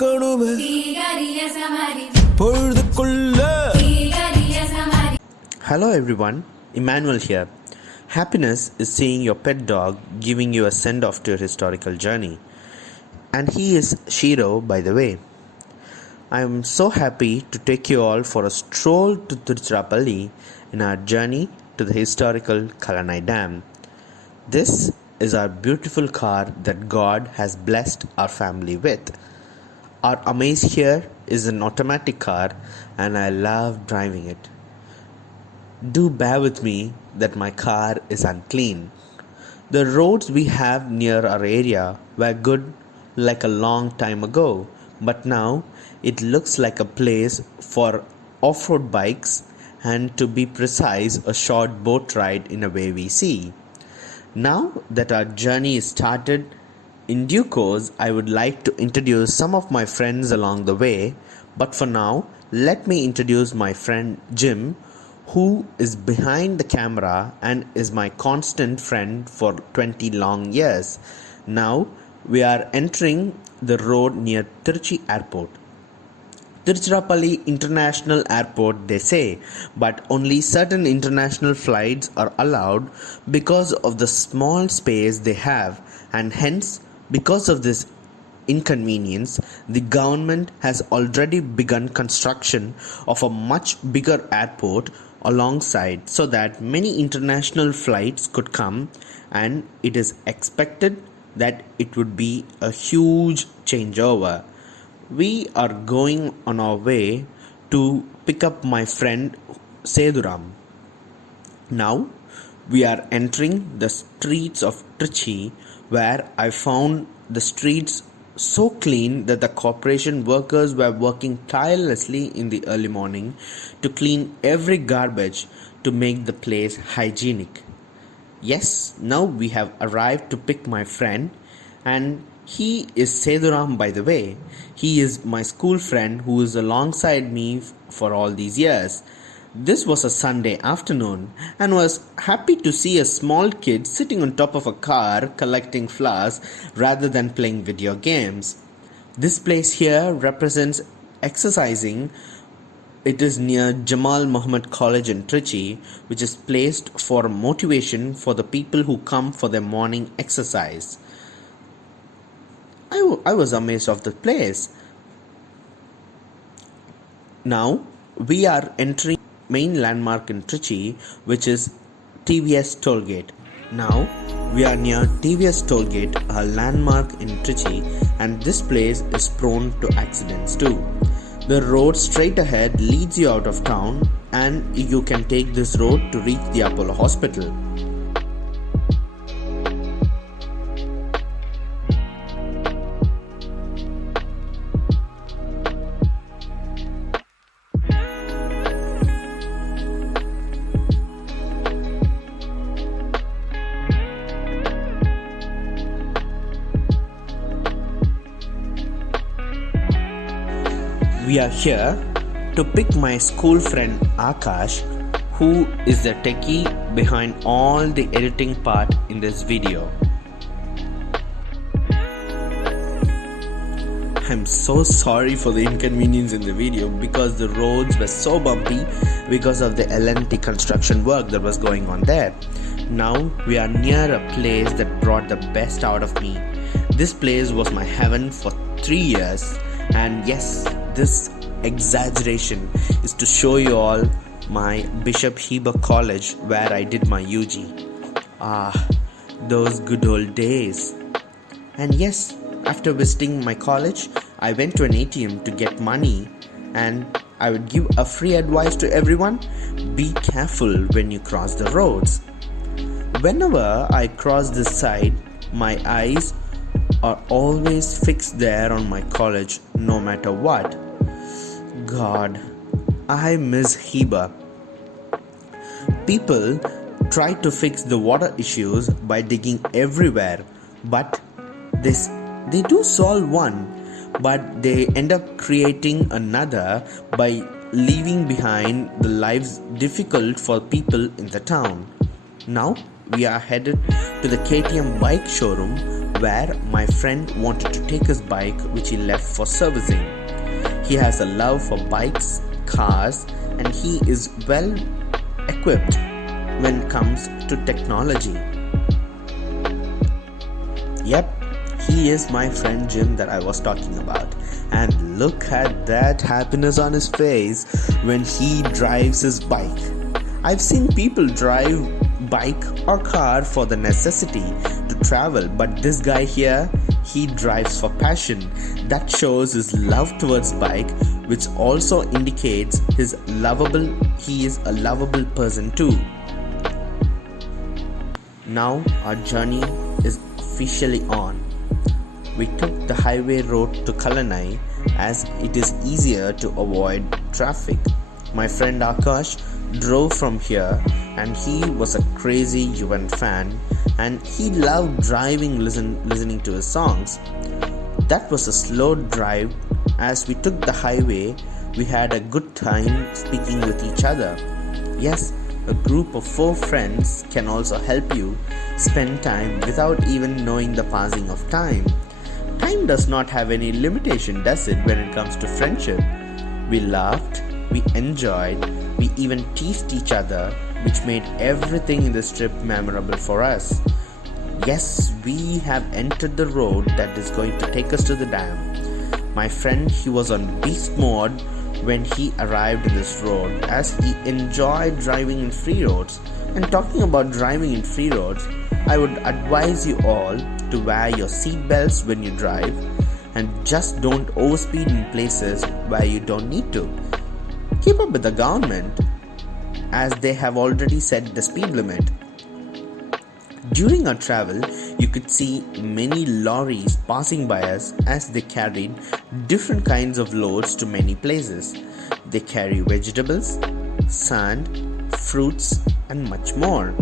பார்க்கணுமே பொழுதுக்குள்ள. Hello everyone, Emmanuel here. Happiness is seeing your pet dog giving you a send-off to your historical journey. And he is Shiro, by the way. I am so happy to take you all for a stroll to Tiruchirappalli in our journey to the historical KALLANAI Dam. This is our beautiful car that God has blessed our family with. Our amaze here is an automatic car and I love driving it. Do bear with me that my car is unclean. The roads we have near our area were good like a long time ago, but now it looks like a place for off-road bikes and, to be precise, a short boat ride in a way we see. Now that our journey is started, in due course I would like to introduce some of my friends along the way, but for now let me introduce my friend Jim, who is behind the camera and is my constant friend for 20 long years. Now we are entering the road near Tiruchi Airport. Tiruchirappalli International Airport, they say, but only certain international flights are allowed because of the small space they have, and hence, because of this inconvenience, the government has already begun construction of a much bigger airport alongside so that many international flights could come, and it is expected that it would be a huge changeover. We are going on our way to pick up my friend Seduram. Now we are entering the streets of Trichy, where I found the streets so clean that the corporation workers were working tirelessly in the early morning to clean every garbage to make the place hygienic. Yes, now we have arrived to pick my friend, and he is Seduram, by the way. He is my school friend who is alongside me for all these years. This was a Sunday afternoon and was happy to see a small kid sitting on top of a car collecting flowers rather than playing video games. This place here represents exercising. It is near Jamal Muhammad College in Trichy, which is placed for motivation for the people who come for their morning exercise. I was amazed of the place. Now we are entering main landmark in Trichy, which is TVS Tollgate. Now we are near TVS Tollgate, a landmark in Trichy, and this place is prone to accidents too. The road straight ahead leads you out of town, and you can take this road to reach the Apollo Hospital. We are here to pick my school friend Akash, who is the techie behind all the editing part in this video. I'm so sorry for the inconvenience in the video because the roads were so bumpy because of the L&T construction work that was going on there. Now we are near a place that brought the best out of me. This place was my heaven for 3 years, and yes, this exaggeration is to show you all my Bishop Heber College where I did my UG. Those good old days. And yes, after visiting my college, I went to an ATM to get money, and I would give a free advice to everyone: be careful when you cross the roads. Whenever I cross this side, my eyes are always fixed there on my college, no matter what. God, I miss Heber. People try to fix the water issues by digging everywhere, but they do solve one, but they end up creating another by leaving behind the lives difficult for people in the town. Now we are headed to the KTM bike showroom where my friend wanted to take his bike which he left for servicing. He has a love for bikes, cars, and he is well equipped when it comes to technology. Yep, he is my friend Jim that I was talking about. And look at that happiness on his face when he drives his bike. I've seen people drive bike or car for the necessity to travel, but this guy here, he drives for passion. That shows his love towards bike, which also indicates he is a lovable person too. Now our journey is officially on. We took the highway road to KALLANAI as it is easier to avoid traffic. My friend Akash drove from here and he was a crazy UN fan and he loved driving listening to his songs. That was a slow drive. As we took the highway, we had a good time speaking with each other. Yes, a group of 4 friends can also help you spend time without even knowing the passing of time. Time does not have any limitation, does it, when it comes to friendship? We laughed, we enjoyed, we even teased each other, which made everything in this trip memorable for us. Yes, we have entered the road that is going to take us to the dam. My friend, he was on beast mode when he arrived in this road as he enjoyed driving in free roads. And talking about driving in free roads, I would advise you all to wear your seat belts when you drive and just don't overspeed in places where you don't need to. Keep up with the government as they have already set the speed limit. During our travel, you could see many lorries passing by us as they carried different kinds of loads to many places. They carry vegetables, sand, fruits, and much more.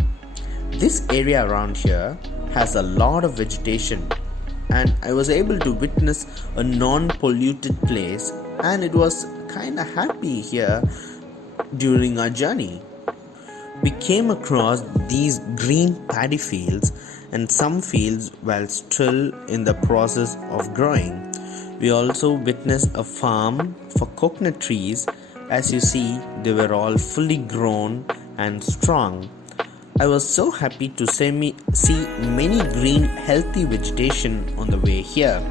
This area around here has a lot of vegetation and I was able to witness a non-polluted place and it was kinda happy here during our journey. We came across these green paddy fields and some fields were still in the process of growing. We also witnessed a farm for coconut trees. As you see, they were all fully grown and strong. I was so happy to see many green healthy vegetation on the way here.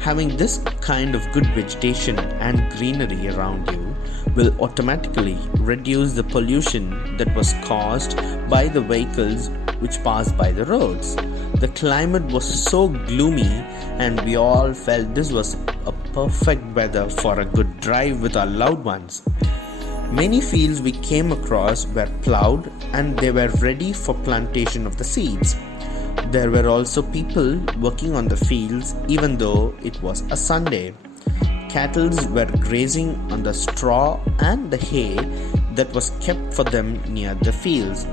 Having this kind of good vegetation and greenery around you will automatically reduce the pollution that was caused by the vehicles which pass by the roads. The climate was so gloomy and we all felt this was a perfect weather for a good drive with our loved ones. Many fields we came across were plowed and they were ready for plantation of the seeds. There were also people working on the fields even though it was a Sunday. Cattle were grazing on the straw and the hay that was kept for them near the fields.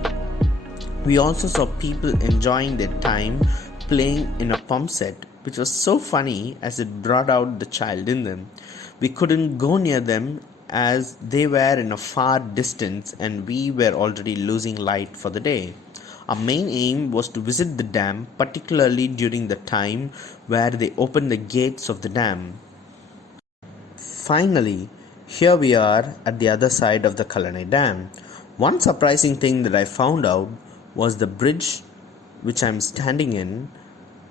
We also saw people enjoying their time playing in a pump set, which was so funny as it brought out the child in them. We couldn't go near them as they were in a far distance and we were already losing light for the day. Our main aim was to visit the dam, particularly during the time where they opened the gates of the dam. Finally, here we are at the other side of the KALLANAI Dam. One surprising thing that I found out was the bridge which I'm standing in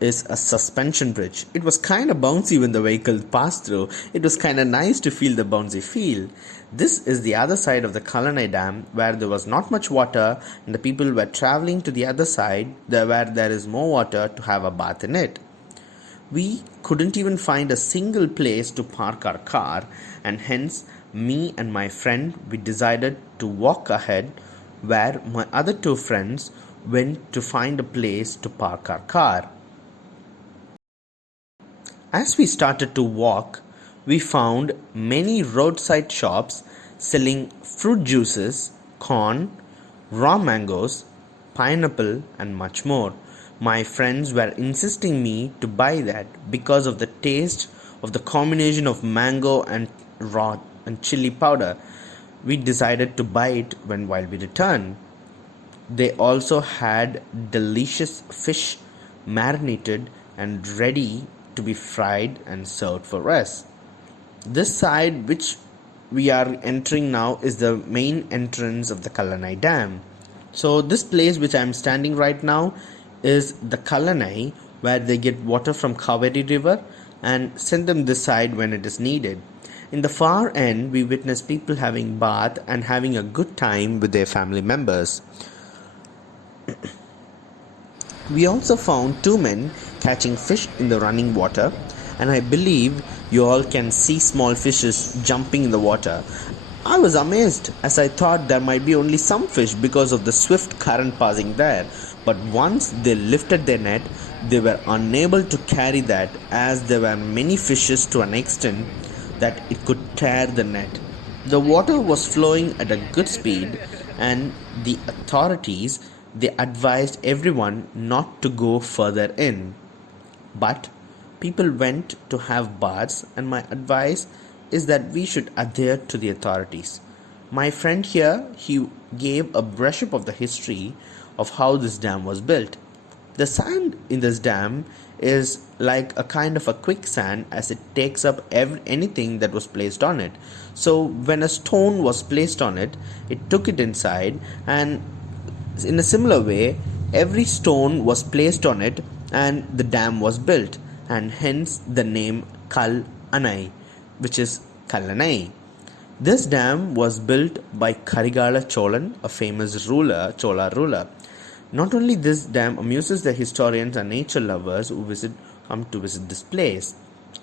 is a suspension bridge. It was kind of bouncy when the vehicle passed through. It was kind of nice to feel the bouncy feel. This is the other side of the KALLANAI Dam where there was not much water and the people were traveling to the other side where there is more water to have a bath in it. We couldn't even find a single place to park our car and hence me and my friend we decided to walk ahead where my other 2 friends went to find a place to park our car. As we started to walk, we found many roadside shops selling fruit juices, corn, raw mangoes, pineapple and much more. My friends were insisting me to buy that because of the taste of the combination of mango and raw and chili powder. We decided to buy it while we returned. They also had delicious fish marinated and ready to be fried and served for us. This side, which we are entering now, is the main entrance of the KALLANAI Dam. So this place which I am standing right now is the KALLANAI, where they get water from Kaveri river and send them this side when it is needed. In the far end, we witness people having bath and having a good time with their family members. We also found two men catching fish in the running water, and I believe you all can see small fishes jumping in the water. I was amazed as I thought there might be only some fish because of the swift current passing there, but once they lifted their net, they were unable to carry that as there were many fishes to an extent that it could tear the net. The water was flowing at a good speed, and the authorities, they advised everyone not to go further in. But people went to have baths, and my advice is that we should adhere to the authorities. My friend here, he gave a brush up of the history of how this dam was built. The sand in this dam is like a kind of a quicksand, as it takes up anything that was placed on it. So when a stone was placed on it, it took it inside, and in a similar way, every stone was placed on it and the dam was built, and hence the name KALLANAI, which is KALLANAI. This dam was built by Karigala Cholan, a famous Chola ruler. Not only this dam amuses the historians and nature lovers who come to visit this place.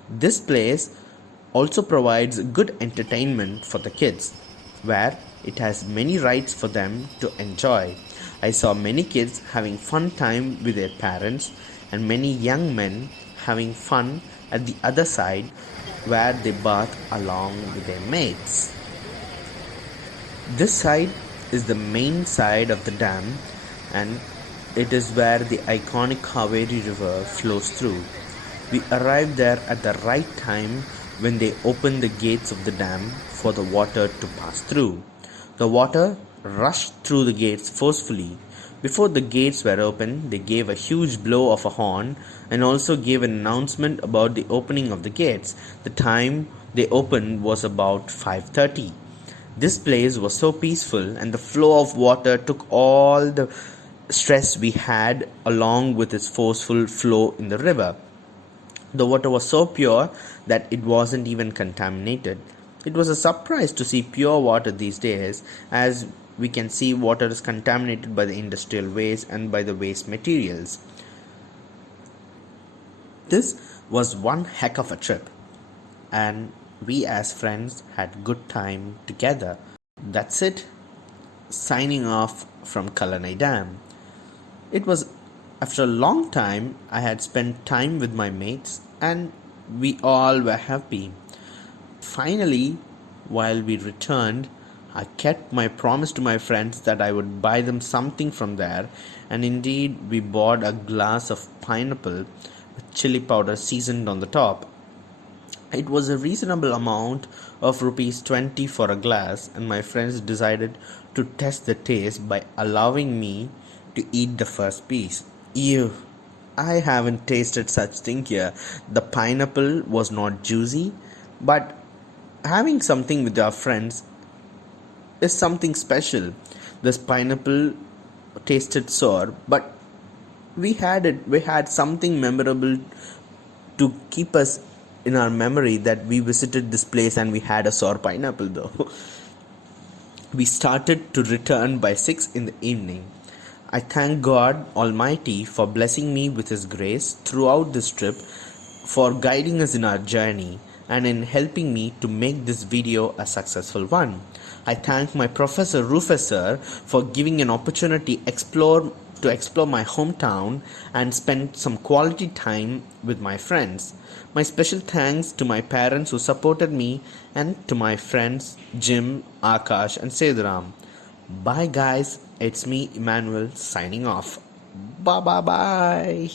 This place also provides good entertainment for the kids, where it has many rides for them to enjoy. I saw many kids having fun time with their parents, and many young men having fun at the other side, where they bath along with their mates. This side is the main side of the dam, and it is where the iconic Kaveri river flows through. We arrived there at the right time when they opened the gates of the dam for the water to pass through. The water rushed through the gates forcefully. Before the gates were opened, they gave a huge blow of a horn and also gave an announcement about the opening of the gates. The time they opened was about 5:30. This place was so peaceful, and the flow of water took all the stress we had along with its forceful flow in the river. The water was so pure that it wasn't even contaminated. It was a surprise to see pure water these days, as we can see water is contaminated by the industrial waste and by the waste materials. This was one heck of a trip, and we as friends had good time together. That's it. Signing off from KALLANAI Dam. It was after a long time I had spent time with my mates, and we all were happy. Finally, while we returned, I kept my promise to my friends that I would buy them something from there, and indeed we bought a glass of pineapple with chili powder seasoned on the top. It was a reasonable amount of rupees 20 for a glass, and my friends decided to test the taste by allowing me to eat the first piece. Ew, I haven't tasted such thing here. The pineapple was not juicy, but having something with our friends is something special. This pineapple tasted sour, but we had something memorable to keep us in our memory that we visited this place and we had a sour pineapple though. We started to return by 6 in the evening. I thank God Almighty for blessing me with His grace throughout this trip, for guiding us in our journey, and in helping me to make this video a successful one. I thank my Professor Rufus sir for giving an opportunity to explore my hometown and spend some quality time with my friends. My special thanks to my parents who supported me, and to my friends Jim, Akash and Seduram. Bye guys, it's me Emmanuel signing off. Bye.